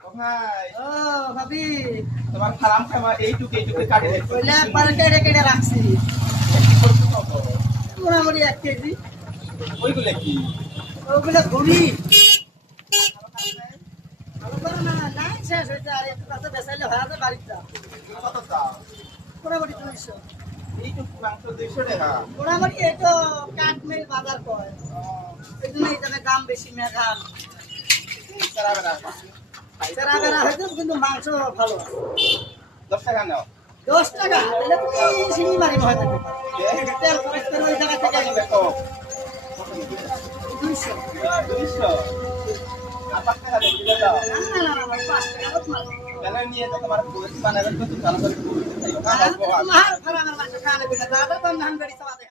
ও ভাই ও ভাবি তোমার ফার্ম খাওয়া এইটুকু কাটে ওইলে একবারে কেটে কেটে রাখছি কি করতে হবে মোটামুটি 1 কেজি ওইগুলো কি ওগুলো ঘুরি ভালো করে না নাই শেষ হয়েছে আর একটু কাছে বেসাইলে হয়ে যাবে বাড়িটা কত দাও মোটামুটি 200 এইটুকু মাংস 200 টাকা মোটামুটি এই তো কাঠমিল বাজার কয় এই জন্য এই জায়গায় দাম বেশি মেঘাল সারা বেলা সেরা বেড়া হয়তো কিন্তু মাংস ভালো 10 টাকা নাও 10 টাকা তাহলে তুমি সিঁড়ি মারিব হয়তো তেল খরচ করে ওই জায়গা থেকে আনবে কত 200 200 আবার টাকা দিয়ে দাও না না না না 5 টাকা মত মাল কেন নিয়ে তো তোমার বউয়ের বানাবে তো ভালো করে বলতে চাই না তোমার ফারামের মাংস খাওয়ালে বিনা দাদা তো নাম গাড়ি চালাতে